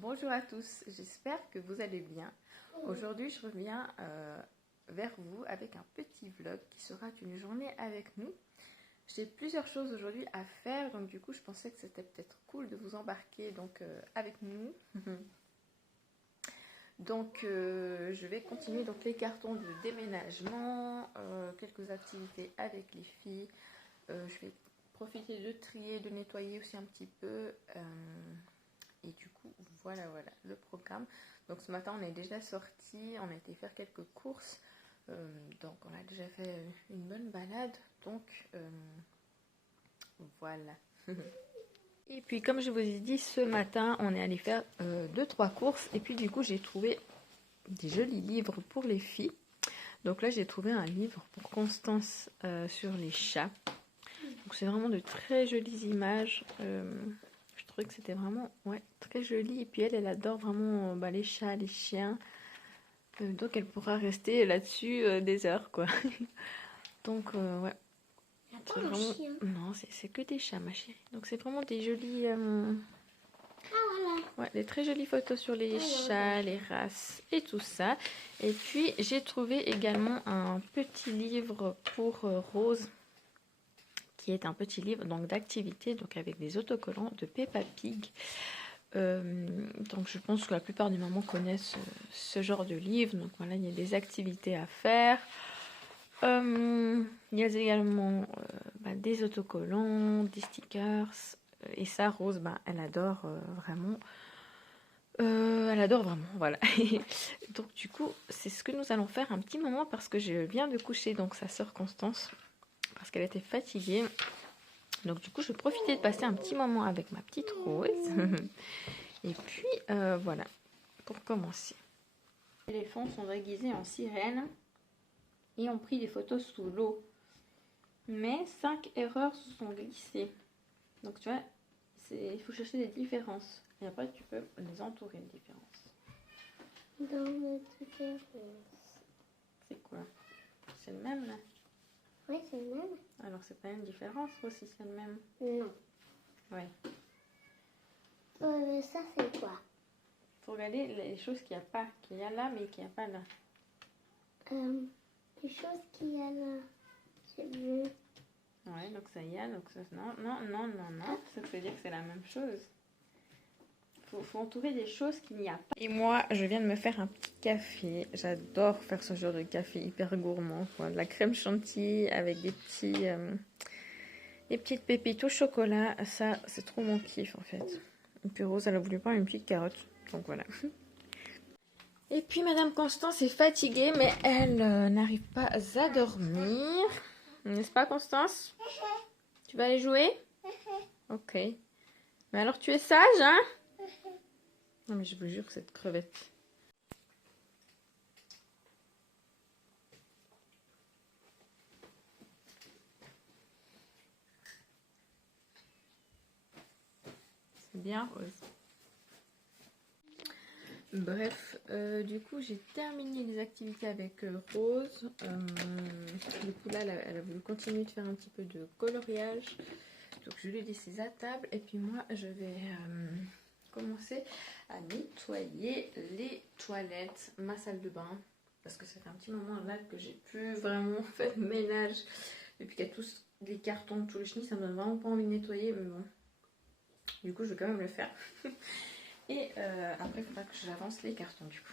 Bonjour à tous, j'espère que vous allez bien. Aujourd'hui, je reviens vers vous avec un petit vlog qui sera une journée avec nous. J'ai plusieurs choses aujourd'hui à faire, donc du coup, je pensais que c'était peut-être cool de vous embarquer avec nous. Donc, je vais continuer les cartons de déménagement, quelques activités avec les filles. Je vais profiter de trier, de nettoyer aussi un petit peu. Et du coup, voilà le programme. Donc ce matin, on est déjà sorti, on a été faire quelques courses. Donc on a déjà fait une bonne balade. Donc voilà. Et puis comme je vous ai dit, ce matin, on est allé faire 2-3 courses. Et puis du coup, j'ai trouvé des jolis livres pour les filles. Donc là, j'ai trouvé un livre pour Constance sur les chats. Donc c'est vraiment de très jolies images. Je trouvais que c'était vraiment très joli. Et puis elle adore vraiment les chats, les chiens. Donc elle pourra rester là-dessus des heures, quoi. Donc ouais. Il n'y a pas de chien. Non, c'est que des chats, ma chérie. Donc c'est vraiment des jolis... voilà. Ouais, des très jolies photos sur les chats, les races et tout ça. Et puis j'ai trouvé également un petit livre pour Rose, qui est un petit livre d'activité, donc avec des autocollants de Peppa Pig. Donc je pense que la plupart des mamans connaissent ce genre de livre. Donc voilà, il y a des activités à faire. Il y a également des autocollants, des stickers. Et ça, Rose, elle adore vraiment. Elle adore vraiment, voilà. Donc du coup, c'est ce que nous allons faire un petit moment parce que je viens de coucher donc sa sœur Constance parce qu'elle était fatiguée. Donc du coup, je vais profiter de passer un petit moment avec ma petite Rose. Et puis, voilà, pour commencer. Les éléphants sont déguisés en sirène et ont pris des photos sous l'eau. Mais 5 erreurs se sont glissées. Donc tu vois, il faut chercher des différences. Et après, tu peux les entourer, les différences. Dans les différences. C'est quoi? C'est le même, là? Oui, c'est le même. Alors, c'est pas une différence, aussi, c'est le même? Non. Ouais. Ça, c'est quoi? Faut regarder les choses qu'il y a là, mais qu'il n'y a pas là. Les choses qu'il y a là. J'ai vu. Ouais, donc ça y est, donc ça, non. Ça veut dire que c'est la même chose. Faut entourer des choses qu'il n'y a pas. Et moi, je viens de me faire un petit café. J'adore faire ce genre de café hyper gourmand, quoi. De la crème chantilly avec des petites pépites au chocolat. Ça, c'est trop mon kiff, en fait. Et puis Rose, elle a voulu prendre une petite carotte. Donc voilà. Et puis Madame Constance est fatiguée, mais elle n'arrive pas à dormir. N'est-ce pas, Constance? Tu vas aller jouer? Ok. Mais alors, tu es sage, hein? Non, mais je vous jure que cette crevette. C'est bien, Rose. Bref, du coup, j'ai terminé les activités avec Rose. Du coup, là, elle a voulu continuer de faire un petit peu de coloriage. Donc, je lui ai laissé à table. Et puis, moi, je vais commencer à nettoyer les toilettes, ma salle de bain. Parce que ça fait un petit moment là que j'ai plus vraiment fait de ménage. Depuis qu'il y a tous les cartons, tous les chenilles, ça me donne vraiment pas envie de nettoyer. Mais bon, du coup, je vais quand même le faire. Et après, il faudra que j'avance les cartons du coup.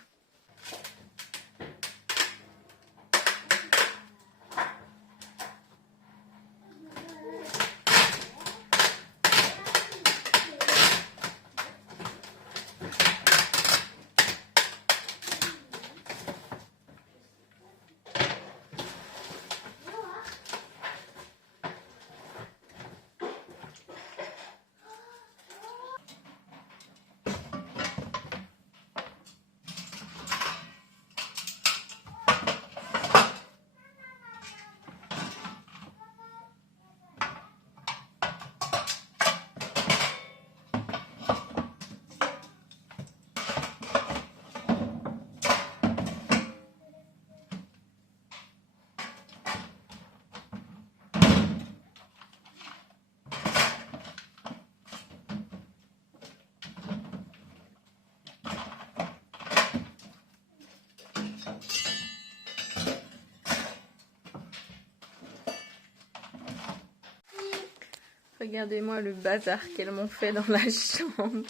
Regardez-moi le bazar qu'elles m'ont fait dans la chambre.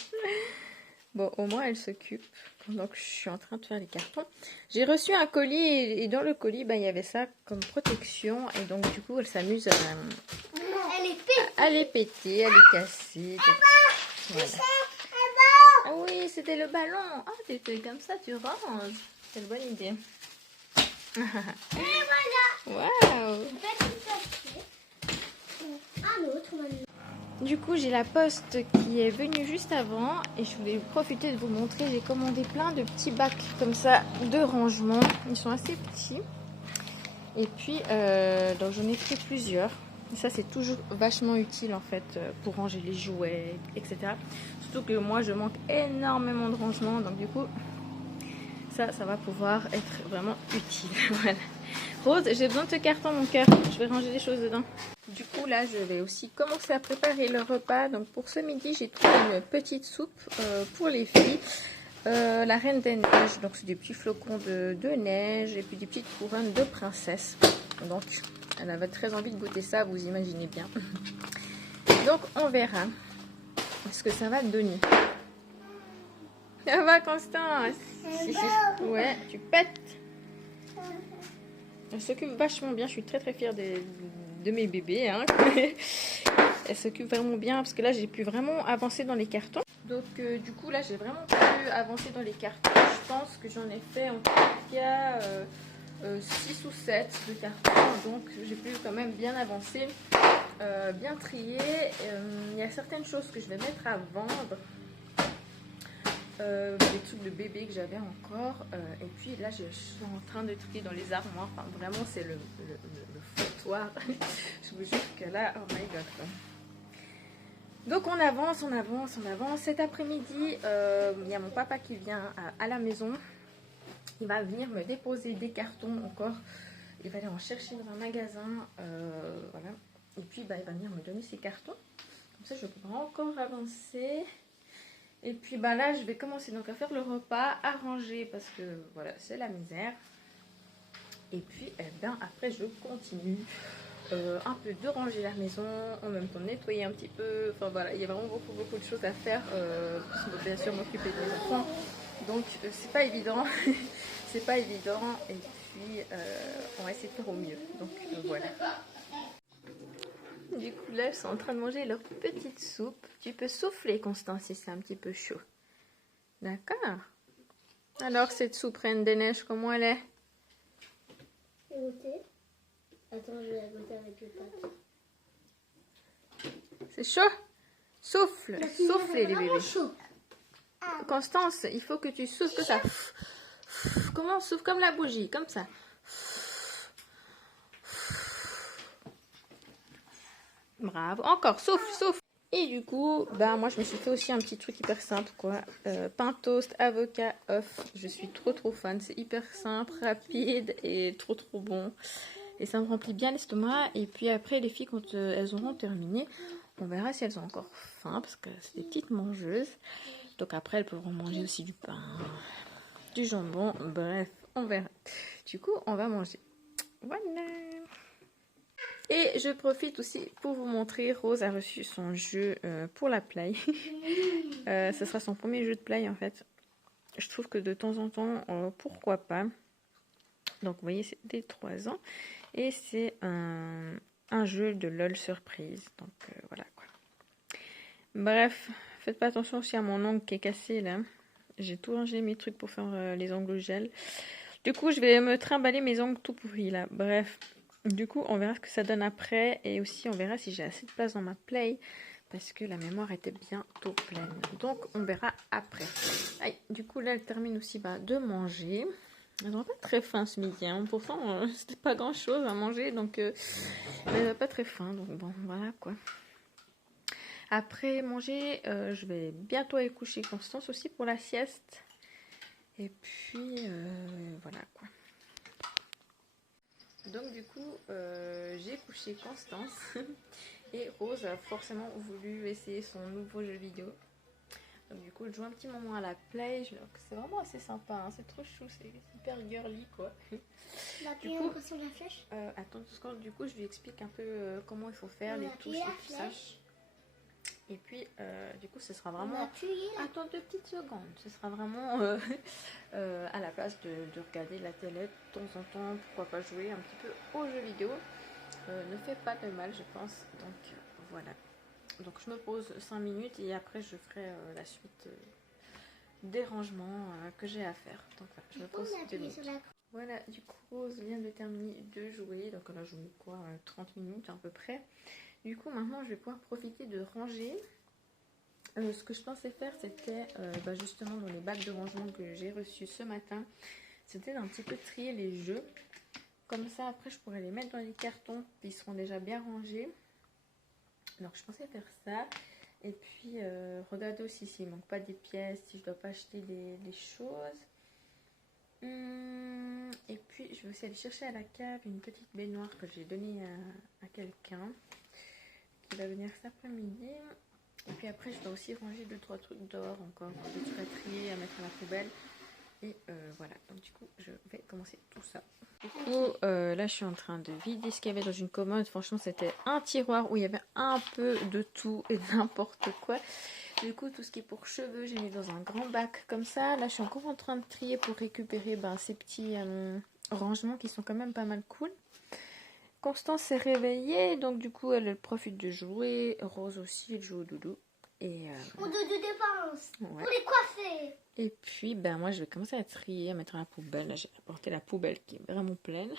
Bon, au moins, elle s'occupe. Donc, je suis en train de faire les cartons. J'ai reçu un colis et dans le colis, il y avait ça comme protection. Et donc, du coup, elle s'amuse à les péter, à les casser. Donc, voilà. Ah oui, c'était le ballon. Ah, tu fais comme ça, tu ranges. C'est une bonne idée. Waouh! Du coup, j'ai la poste qui est venue juste avant et je voulais profiter de vous montrer. J'ai commandé plein de petits bacs comme ça de rangement. Ils sont assez petits. Et puis, donc j'en ai pris plusieurs. Et ça, c'est toujours vachement utile en fait pour ranger les jouets, etc. Surtout que moi, je manque énormément de rangement. Donc du coup, ça va pouvoir être vraiment utile. Voilà. Rose, j'ai besoin de ce carton, mon cœur. Je vais ranger des choses dedans. Du coup, là, je vais aussi commencer à préparer le repas. Donc, pour ce midi, j'ai trouvé une petite soupe pour les filles. La Reine des Neiges. Donc, c'est des petits flocons de neige et puis des petites couronnes de princesse. Donc, elle avait très envie de goûter ça, vous imaginez bien. Donc, on verra ce que ça va donner. Ça va, Constance? Ouais, tu pètes. Elle s'occupe vachement bien. Je suis très très fière de mes bébés. Hein. Elle s'occupe vraiment bien parce que là, j'ai pu vraiment avancer dans les cartons. Donc, du coup, là, j'ai vraiment pu avancer dans les cartons. Je pense que j'en ai fait en tout cas 6 ou 7 de cartons. Donc, j'ai pu quand même bien avancer, bien trier. Il y a certaines choses que je vais mettre à vendre. Des trucs de bébé que j'avais encore et puis là je suis en train de trier dans les armoires, enfin vraiment c'est le foutoir. Je vous jure que là, oh my god quoi. Donc on avance cet après-midi. Il y a mon papa qui vient à la maison, il va venir me déposer des cartons encore, il va aller en chercher dans un magasin, voilà, et puis il va venir me donner ses cartons, comme ça je pourrai encore avancer. Et puis là je vais commencer donc à faire le repas, à ranger parce que voilà c'est la misère. Et puis après je continue un peu de ranger la maison, en même temps nettoyer un petit peu. Enfin voilà, il y a vraiment beaucoup de choses à faire. Bien sûr m'occuper des enfants. Donc c'est pas évident. C'est pas évident. Et puis on va essayer de faire au mieux. Donc voilà. Du coup, là, ils sont en train de manger leur petite soupe. Tu peux souffler, Constance, si c'est un petit peu chaud. D'accord. Alors, cette soupe Reine des Neiges, comment elle est? Goûter. Attends, je vais la goûter avec les pâtes. C'est chaud? Souffle. Soufflez, les bébés. Chaud. Constance, il faut que tu souffles que ça. Comment on souffle? Comme la bougie, comme ça. Bravo. Encore, souffle. Et du coup, moi je me suis fait aussi un petit truc hyper simple quoi. Pain toast, avocat, œuf. Je suis trop fan. C'est hyper simple, rapide et trop bon. Et ça me remplit bien l'estomac. Et puis après, les filles, quand elles auront terminé, on verra si elles ont encore faim parce que c'est des petites mangeuses. Donc après, elles pourront manger aussi du pain, du jambon. Bref, on verra. Du coup, on va manger. Voilà. Et je profite aussi pour vous montrer, Rose a reçu son jeu pour la play. Ce sera son premier jeu de play en fait. Je trouve que de temps en temps, pourquoi pas. Donc vous voyez, c'est dès 3 ans. Et c'est un jeu de LOL surprise. Donc voilà quoi. Bref, faites pas attention aussi à mon ongle qui est cassé là. J'ai tout rangé mes trucs pour faire les ongles au gel. Du coup, je vais me trimballer mes ongles tout pourris là. Bref. Du coup, on verra ce que ça donne après. Et aussi, on verra si j'ai assez de place dans ma play. Parce que la mémoire était bientôt pleine. Donc, on verra après. Aïe, du coup, là, elle termine aussi de manger. Elles n'ont pas très faim ce midi. Hein. Pourtant, c'était pas grand-chose à manger. Donc, elles n'avaient pas très faim. Donc, bon, voilà quoi. Après manger, je vais bientôt aller coucher Constance aussi pour la sieste. Et puis, voilà quoi. Donc du coup, j'ai couché Constance et Rose a forcément voulu essayer son nouveau jeu vidéo. Donc du coup, elle joue un petit moment à la play. C'est vraiment assez sympa, hein. C'est trop chou, c'est hyper girly quoi. Du coup, sur la flèche. Attends, du coup, je lui explique un peu comment il faut faire les touches et tout ça. Et puis, du coup, ce sera On vraiment... a tué là. Attends 2 petites secondes. Ce sera vraiment à la place de regarder la télé de temps en temps. Pourquoi pas jouer un petit peu aux jeux vidéo. Ne fait pas de mal, je pense. Donc, voilà. Donc, je me pose 5 minutes et après, je ferai la suite des rangements que j'ai à faire. Donc, voilà, je me pose 2 minutes. Voilà, du coup, Rose vient de terminer de jouer. Donc, elle a joué quoi 30 minutes à peu près. Du coup, maintenant, je vais pouvoir profiter de ranger. Ce que je pensais faire, c'était justement dans les bacs de rangement que j'ai reçus ce matin, c'était d'un petit peu trier les jeux. Comme ça, après, je pourrais les mettre dans les cartons, puis ils seront déjà bien rangés. Donc, je pensais faire ça. Et puis, regarder aussi s'il ne manque pas des pièces, si je ne dois pas acheter des choses. Et puis, je vais aussi aller chercher à la cave une petite baignoire que j'ai donnée à quelqu'un qui va venir cet après-midi. Et puis après, je dois aussi ranger 2-3 trucs dehors encore, des trucs à trier, à mettre à la poubelle. Et voilà, donc du coup, je vais commencer tout ça. Du coup, là, je suis en train de vider ce qu'il y avait dans une commode. Franchement, c'était un tiroir où il y avait un peu de tout et n'importe quoi. Du coup, tout ce qui est pour cheveux, j'ai mis dans un grand bac comme ça. Là, je suis encore en train de trier pour récupérer ces petits rangements qui sont quand même pas mal cool. Constance s'est réveillée, donc du coup elle profite de jouer. Rose aussi, elle joue au doudou. Et Mon doudou dépense. ouais. Pour les coiffer. Et puis moi je vais commencer à trier, à mettre à la poubelle. Là j'ai apporté la poubelle qui est vraiment pleine.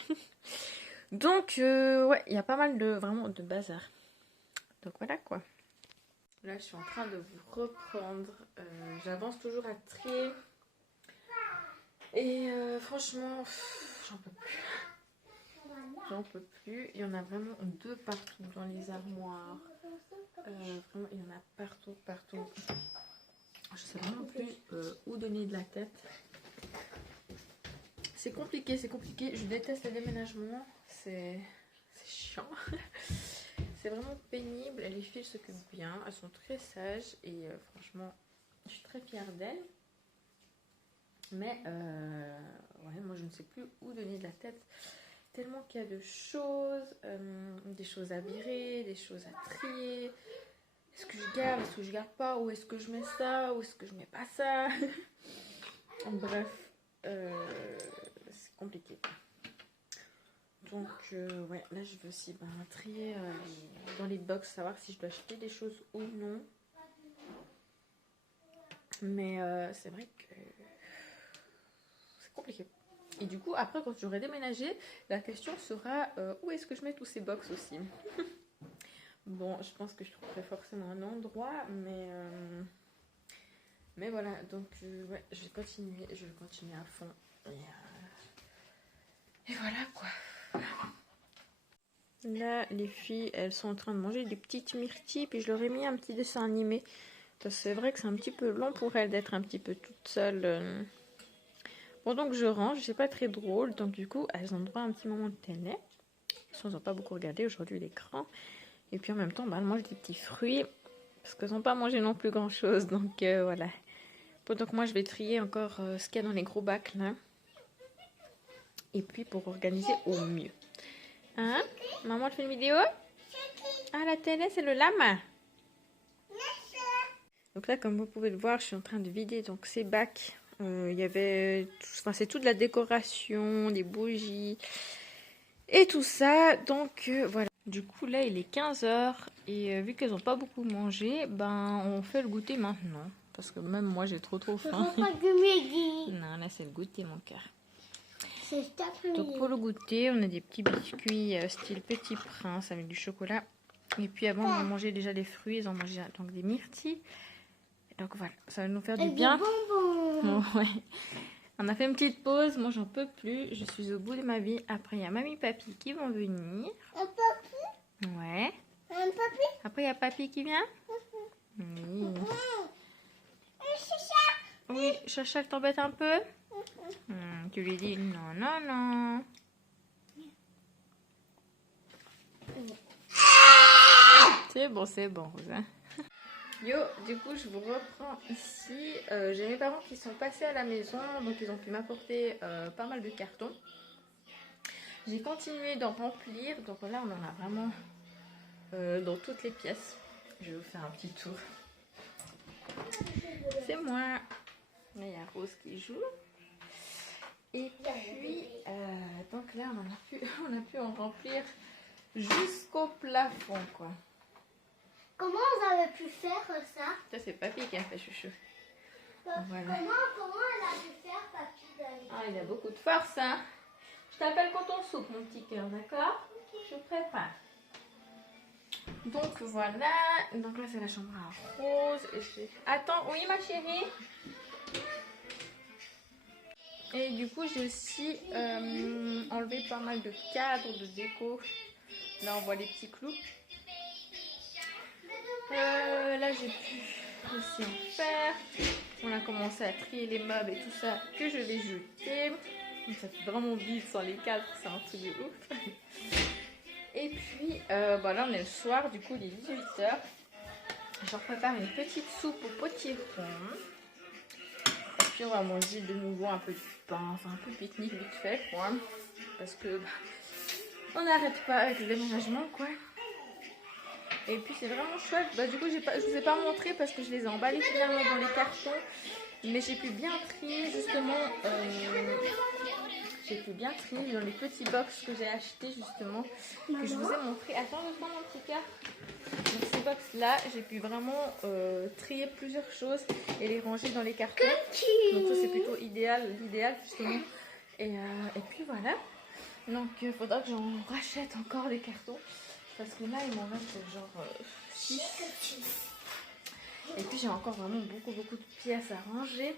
Donc ouais, il y a pas mal vraiment de bazar. Donc voilà quoi. Là je suis en train de vous reprendre. J'avance toujours à trier. Et franchement, j'en peux plus. J'en peux plus. Il y en a vraiment 2 partout dans les armoires. Vraiment, il y en a partout, partout. Je sais vraiment plus où donner de la tête. C'est compliqué, c'est compliqué. Je déteste le déménagement. C'est chiant. C'est vraiment pénible. Les filles s'occupent bien. Elles sont très sages. Et franchement, je suis très fière d'elles. Mais ouais, moi, je ne sais plus où donner de la tête. Tellement qu'il y a de choses, des choses à virer, des choses à trier. Est-ce que je garde, est-ce que je garde pas, où est-ce que je mets ça, où est-ce que je mets pas ça. Bref, c'est compliqué. Donc ouais, là je veux aussi trier dans les box, savoir si je dois acheter des choses ou non. Mais c'est vrai que c'est compliqué. Et du coup, après, quand j'aurai déménagé, la question sera où est-ce que je mets tous ces box aussi. Bon, je pense que je trouverai forcément un endroit, mais voilà. Donc, ouais, je vais continuer à fond. Et voilà quoi. Là, les filles, elles sont en train de manger des petites myrtilles, puis je leur ai mis un petit dessin animé. Parce que c'est vrai que c'est un petit peu long pour elles d'être un petit peu toutes seules. Bon, donc je range, c'est pas très drôle, donc du coup elles ont droit à un petit moment de télé. Elles n'ont pas beaucoup regardé aujourd'hui l'écran. Et puis en même temps, elles mangent des petits fruits, parce qu'elles n'ont pas mangé non plus grand chose, donc voilà. Bon, donc moi je vais trier encore ce qu'il y a dans les gros bacs là. Et puis pour organiser au mieux. Hein? Maman, tu fais une vidéo? Ah, la télé, c'est le lama. Donc là, comme vous pouvez le voir, je suis en train de vider donc ces bacs. Il y avait, c'est toute la décoration, des bougies et tout ça. Donc voilà. Du coup là il est 15 h et vu qu'elles n'ont pas beaucoup mangé, on fait le goûter maintenant. Parce que même moi j'ai trop faim. Non, là c'est le goûter mon cœur. Donc pour le goûter, on a des petits biscuits style Petit Prince avec du chocolat. Et puis avant on mangeait déjà les fruits, ils ont mangé donc des myrtilles. Donc voilà, ça va nous faire du bien. Ouais. On a fait une petite pause, moi j'en peux plus, je suis au bout de ma vie. Après il y a mamie et papy qui vont venir. Un papy? Ouais. Un papy? Après il y a papy qui vient. Oui. Chacha? Oui, Chacha t'embête un peu. Tu lui dis non, non, non. C'est bon, Rosa. Yo, du coup, je vous reprends ici. J'ai mes parents qui sont passés à la maison, donc ils ont pu m'apporter pas mal de cartons. J'ai continué d'en remplir, donc là, on en a vraiment dans toutes les pièces. Je vais vous faire un petit tour. C'est moi. Là, il y a Rose qui joue. Et puis, donc là, on a pu en remplir jusqu'au plafond, quoi. Comment vous avez pu faire ça? Ça, c'est Papy qui a fait chouchou. Voilà. Comment elle a pu faire, Papy, d'aller? Ah, il a beaucoup de force, hein. Je t'appelle quand on soupe, mon petit cœur, d'accord? Je prépare. Donc voilà, donc là c'est la chambre à Rose. Attends, oui ma chérie. Et du coup j'ai aussi enlevé pas mal de cadres, de déco. Là on voit les petits clous. Là j'ai pu aussi en faire. On a commencé à trier les meubles et tout ça que je vais jeter. Donc ça fait vraiment vide sans les cadres, c'est un truc de ouf. Et puis, bah là on est le soir, du coup il est 18h. Je leur prépare une petite soupe au potiron. Et puis on va manger de nouveau un peu de pain, enfin un peu pique-nique vite fait quoi. Parce que bah, on n'arrête pas avec le déménagement quoi. Et puis c'est vraiment chouette. Bah, du coup je vous ai pas montré parce que je les ai emballés finalement dans les cartons. Mais j'ai pu bien trier justement... j'ai pu bien trier dans les petits box que j'ai achetés justement, que je vous ai montré. Attends doucement mon petit cœur. Donc ces box là, j'ai pu vraiment trier plusieurs choses et les ranger dans les cartons. Donc ça c'est plutôt l'idéal justement. Et puis voilà. Donc il faudra que j'en rachète encore des cartons. Parce que là il m'en reste genre 6. Et puis j'ai encore vraiment beaucoup de pièces à ranger.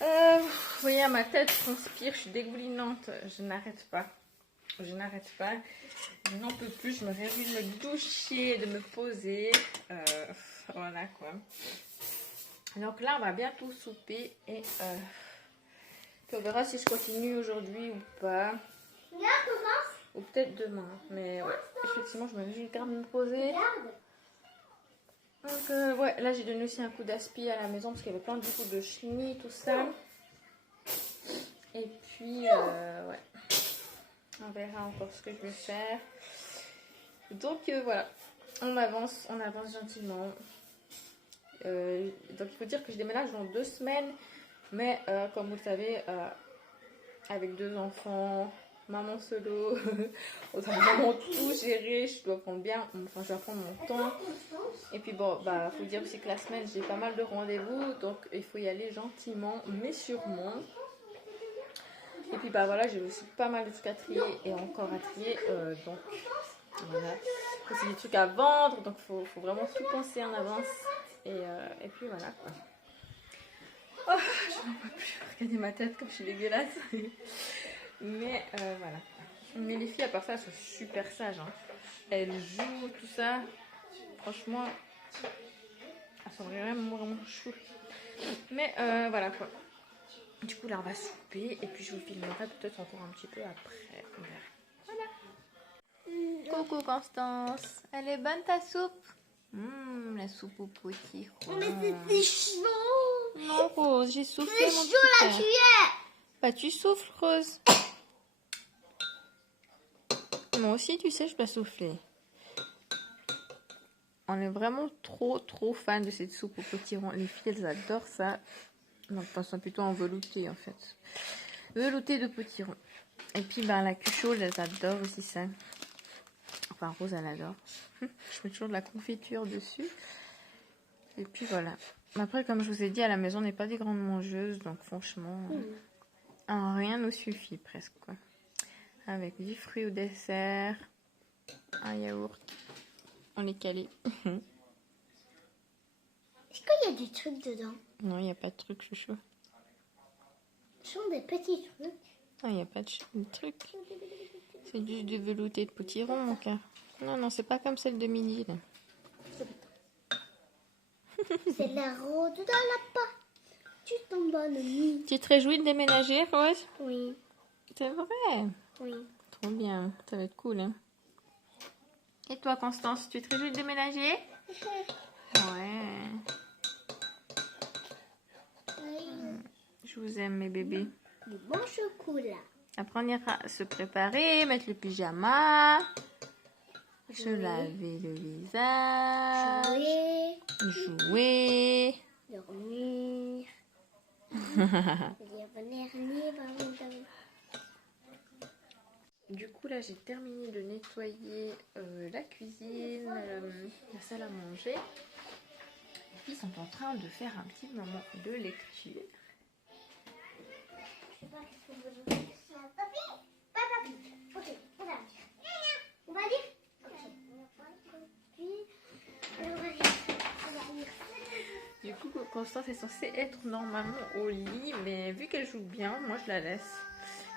Vous voyez, ma tête transpire, je suis dégoulinante, je n'arrête pas. Je n'en peux plus, je me réjouis de me doucher, de me poser. Voilà quoi. Donc là, on va bientôt souper et puis on verra si je continue aujourd'hui ou pas. Ou peut-être demain. Mais ouais, effectivement, je me réjouis de me poser. Donc ouais, là j'ai donné aussi un coup d'aspi à la maison parce qu'il y avait plein de chenilles, tout ça. Et puis ouais, on verra encore ce que je vais faire. Donc voilà, on avance gentiment. Donc il faut dire que je déménage dans 2 semaines. Mais comme vous le savez, avec 2 enfants, maman solo, on doit vraiment tout gérer. Je dois prendre mon temps. Et puis bon, bah faut dire aussi que la semaine j'ai pas mal de rendez-vous, donc il faut y aller gentiment mais sûrement. Et puis bah voilà, j'ai aussi pas mal de trucs à trier et encore à trier, donc voilà. Aussi des trucs à vendre, donc faut vraiment tout penser en avance. Et puis voilà quoi. Oh, je n'en peux plus, regardez ma tête comme je suis dégueulasse. Mais voilà. Mais les filles à part ça elles sont super sages, hein. Elles jouent, tout ça. Franchement, elles sont vraiment choues. Mais voilà quoi. Du coup là on va souper et puis je vous filmerai peut-être encore un petit peu après. On verra. Voilà. Coucou Constance. Elle est bonne ta soupe? La soupe au potiron. Mais c'était chaud. Non Rose, j'ai soufflé C'est mon chaud petit la cœur. cuillère. Bah tu souffles Rose. Moi aussi tu sais je dois souffler. On est vraiment trop fans de cette soupe au potiron. Les filles elles adorent ça. Donc elles sont plutôt en velouté en fait. Velouté de potiron. Et puis ben, la cuchole elles adorent aussi ça. Enfin Rose elle adore. Je mets toujours de la confiture dessus. Et puis voilà. Après comme je vous ai dit à la maison on n'est pas des grandes mangeuses. Donc franchement rien nous suffit presque quoi. Avec du fruit au dessert. Un yaourt. On est calé. Est-ce qu'il y a des trucs dedans? Non, il n'y a pas de truc chouchou. Ce sont des petits trucs. Non, il n'y a pas de truc. C'est juste du velouté de potiron, mon cœur. Non, c'est pas comme celle de midi, là. C'est la rose dans la pâte. Tu tombes bonne nuit. Tu te réjouis de déménager, Rose? Oui. C'est vrai? Oui. Trop bien. Ça va être cool, hein. Et toi, Constance, tu te réjouis de déménager? Ouais. Je vous aime, mes bébés. Du bon chocolat. Après, on ira se préparer, mettre le pyjama. se laver le visage, Jouer. jouer. Dormir. Revenir. Du coup là j'ai terminé de nettoyer la cuisine, la salle à manger. Les filles sont en train de faire un petit moment de lecture. On va lire. Du coup Constance est censée être normalement au lit, mais vu qu'elle joue bien, moi je la laisse.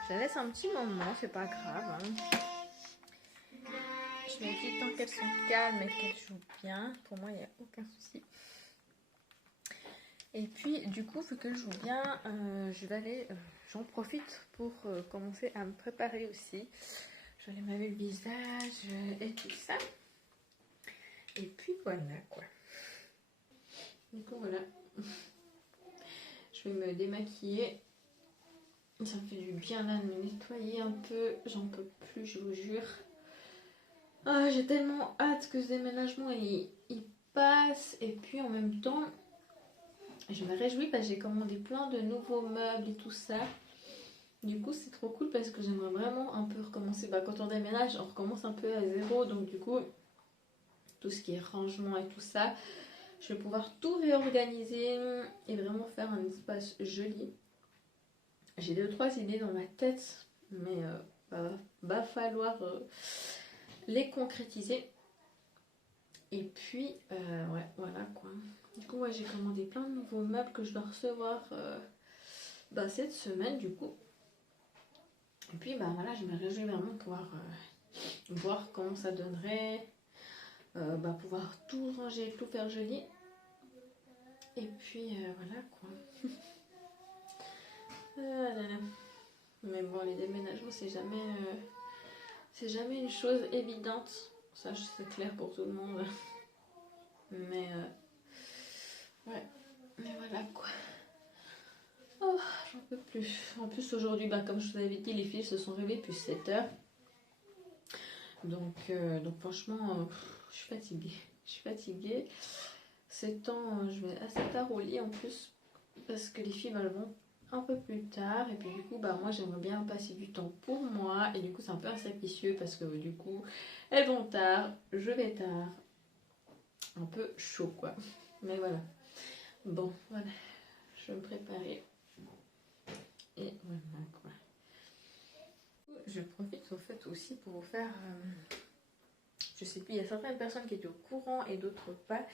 Je la laisse un petit moment, c'est pas grave. Hein. Je me dis tant qu'elles sont calmes et qu'elles jouent bien, pour moi il n'y a aucun souci. Et puis du coup vu qu'elles jouent bien, je vais aller, j'en profite pour commencer à me préparer aussi. Je vais aller me laver le visage et tout ça. Et puis voilà quoi. Du coup voilà. Je vais me démaquiller. Ça me fait du bien là de me nettoyer un peu. J'en peux plus, je vous jure. Ah, j'ai tellement hâte que ce déménagement il passe. Et puis en même temps, je me réjouis parce que j'ai commandé plein de nouveaux meubles et tout ça. Du coup, c'est trop cool parce que j'aimerais vraiment un peu recommencer. Bah, quand on déménage, on recommence un peu à zéro. Donc du coup, tout ce qui est rangement et tout ça, je vais pouvoir tout réorganiser et vraiment faire un espace joli. J'ai 2-3 idées dans ma tête, mais va falloir les concrétiser. Et puis, ouais, voilà quoi. Du coup, ouais, j'ai commandé plein de nouveaux meubles que je dois recevoir cette semaine, du coup. Et puis, bah voilà, je me réjouis vraiment de pouvoir voir comment ça donnerait. Pouvoir tout ranger, tout faire joli. Et puis, voilà quoi. Mais bon, les déménagements, c'est jamais une chose évidente. Ça, c'est clair pour tout le monde. Mais ouais, mais voilà quoi. Oh, j'en peux plus. En plus aujourd'hui, comme je vous avais dit, les filles se sont réveillées depuis 7 heures. Donc franchement, je suis fatiguée. C'est temps, je vais assez tard au lit en plus. Parce que les filles elles vont un peu plus tard. Et puis du coup, moi j'aimerais bien passer du temps pour moi. Et du coup, c'est un peu insatisfieux parce que du coup, elles vont tard, je vais tard. Un peu chaud quoi. Mais voilà. Bon, voilà. Je vais me préparer. Et voilà quoi. Je profite au fait aussi pour vous faire... je sais plus, il y a certaines personnes qui étaient au courant et d'autres pas.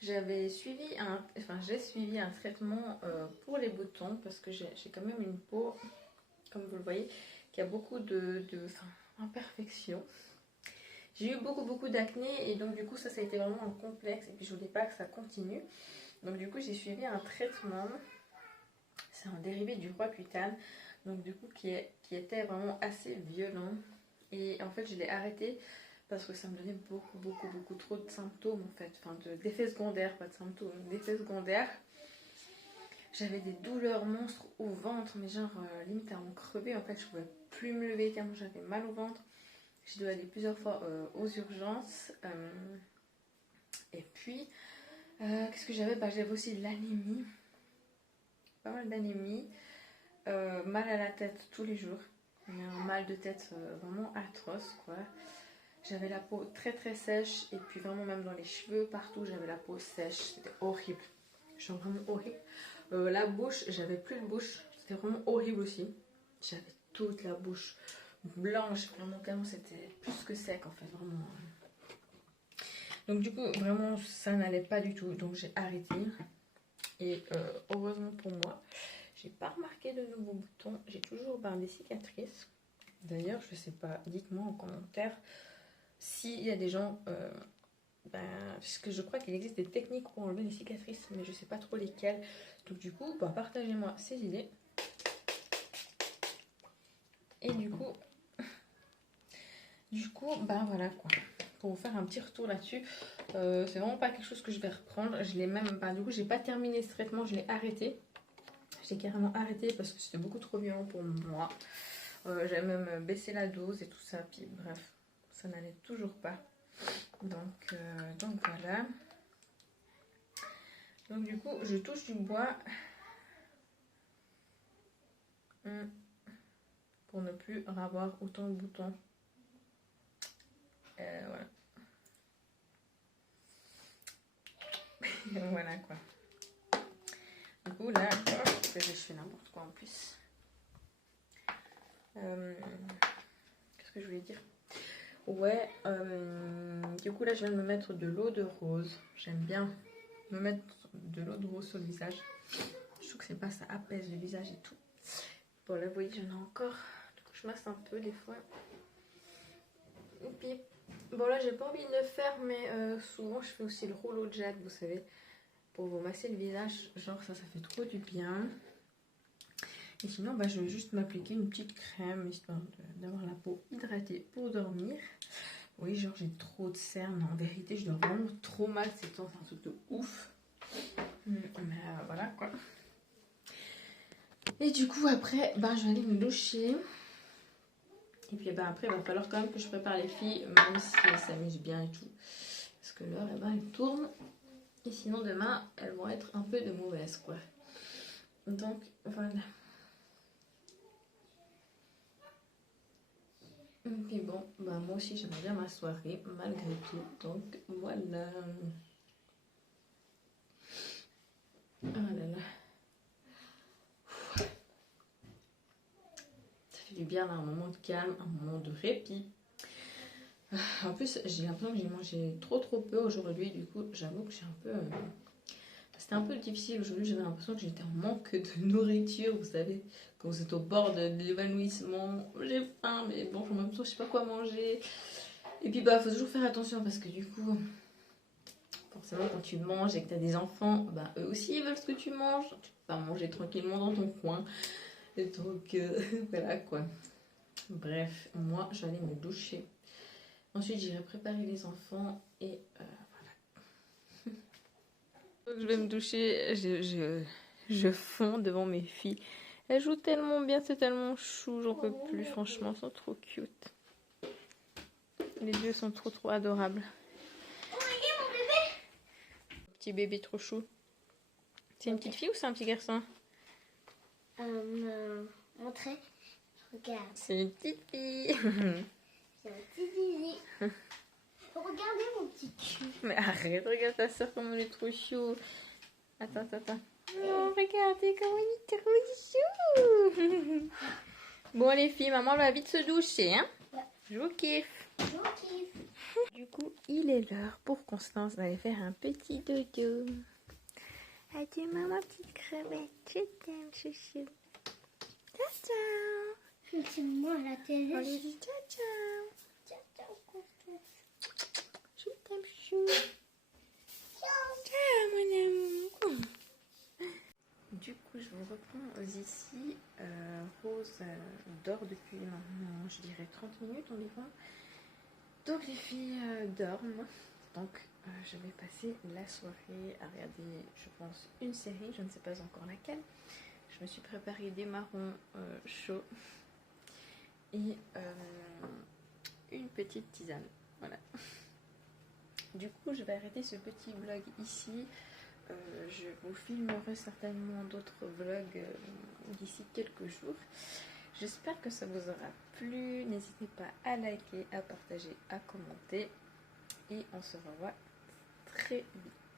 J'ai suivi un traitement pour les boutons parce que j'ai quand même une peau, comme vous le voyez, qui a beaucoup d'imperfections. J'ai eu beaucoup d'acné et donc du coup ça a été vraiment un complexe et puis je voulais pas que ça continue. Donc du coup j'ai suivi un traitement, c'est un dérivé du Roaccutane, donc du coup qui était vraiment assez violent. Et en fait je l'ai arrêté parce que ça me donnait beaucoup trop de symptômes en fait, d'effets secondaires, pas de symptômes, d'effets secondaires. J'avais des douleurs monstres au ventre, mais genre limite à en crever, en fait je pouvais plus me lever tellement j'avais mal au ventre. J'ai dû aller plusieurs fois aux urgences. Et puis, qu'est-ce que j'avais? J'avais aussi de l'anémie, pas mal d'anémie, mal à la tête tous les jours, mais un mal de tête vraiment atroce quoi. J'avais la peau très sèche et puis vraiment même dans les cheveux, partout j'avais la peau sèche, c'était horrible. Je suis vraiment horrible. La bouche, j'avais plus de bouche, c'était vraiment horrible aussi. J'avais toute la bouche blanche, vraiment tellement c'était plus que sec en fait, vraiment. Donc du coup, vraiment ça n'allait pas du tout, donc j'ai arrêté. Et heureusement pour moi, j'ai pas remarqué de nouveaux boutons, j'ai toujours des cicatrices. D'ailleurs, je sais pas, dites-moi en commentaire s'il y a des gens, puisque je crois qu'il existe des techniques pour enlever les cicatrices, mais je sais pas trop lesquelles. Donc du coup, partagez-moi ces idées. Et du coup, voilà quoi. Pour vous faire un petit retour là-dessus, c'est vraiment pas quelque chose que je vais reprendre. Je l'ai même, du coup, j'ai pas terminé ce traitement, je l'ai arrêté. J'ai carrément arrêté parce que c'était beaucoup trop violent pour moi. J'avais même baissé la dose et tout ça, puis bref, ça n'allait toujours pas. Donc voilà. Donc du coup, je touche du bois pour ne plus avoir autant de boutons. Voilà. Voilà quoi. Du coup là, je fais n'importe quoi en plus. Qu'est-ce que je voulais dire? Ouais, du coup là je viens de me mettre de l'eau de rose. J'aime bien me mettre de l'eau de rose sur le visage. Je trouve que c'est pas, ça apaise le visage et tout. Bon là vous voyez j'en ai encore. Du coup je masse un peu des fois. Et puis bon là j'ai pas envie de le faire, mais souvent je fais aussi le rouleau de jade, vous savez, pour vous masser le visage. Genre ça fait trop du bien. Et sinon bah, je vais juste m'appliquer une petite crème histoire d'avoir la peau hydratée pour dormir. Oui, genre j'ai trop de cernes. En vérité, je dors vraiment trop mal ces temps. C'est un truc de ouf. Mais voilà quoi. Et du coup, après, bah, je vais aller me doucher. Et puis bah, après, il va falloir quand même que je prépare les filles, même si elles s'amusent bien et tout. Parce que l'heure, elle tourne. Et sinon, demain, elles vont être un peu de mauvaises quoi. Donc, voilà. Et puis bon, bah, moi aussi, j'aimerais bien ma soirée, malgré tout. Donc, voilà. Ah là là. Ça fait du bien, là, un moment de calme, un moment de répit. En plus, j'ai l'impression que j'ai mangé trop peu aujourd'hui. Du coup, j'avoue que j'ai un peu... C'était un peu difficile aujourd'hui. J'avais l'impression que j'étais en manque de nourriture. Vous savez, quand vous êtes au bord de l'évanouissement. J'ai faim, mais bon, en même temps, je sais pas quoi manger. Et puis, bah, faut toujours faire attention parce que du coup... Forcément, quand tu manges et que tu as des enfants, bah, eux aussi ils veulent ce que tu manges. Tu peux pas manger tranquillement dans ton coin. Et donc, voilà quoi. Bref, moi, je vais aller me doucher. Ensuite, j'irai préparer les enfants et voilà. Donc, je vais me doucher. Je fonds devant mes filles. Elles jouent tellement bien, c'est tellement chou, j'en peux plus. Franchement, elles sont trop cute. Les deux sont trop adorables. Petit bébé trop chou. C'est une petite fille ou c'est un petit garçon? Montrez. Regarde. C'est une petite fille. C'est un petit zizi. Regardez mon petit cul. Mais arrête, regarde ta soeur comme elle est trop chou. Attends. Oh, regardez comment il est trop chou. Bon les filles, maman va vite se doucher, hein. Ouais. Je vous kiffe. Du coup, il est l'heure pour Constance d'aller faire un petit dodo. Adieu maman, petite crevette. Je t'aime, chouchou. Ciao. C'est moi la télé. On lui dit ciao. Ciao, Constance. Je t'aime, chou. Ciao, mon amour. Du coup, je vous reprends ici. Rose dort depuis maintenant, je dirais 30 minutes environ. Donc les filles dorment. Donc je vais passer la soirée à regarder, je pense, une série. Je ne sais pas encore laquelle. Je me suis préparé des marrons chauds et une petite tisane. Voilà. Du coup, je vais arrêter ce petit vlog ici. Je vous filmerai certainement d'autres vlogs d'ici quelques jours. J'espère que ça vous aura plu. N'hésitez pas à liker, à partager, à commenter. Et on se revoit très vite.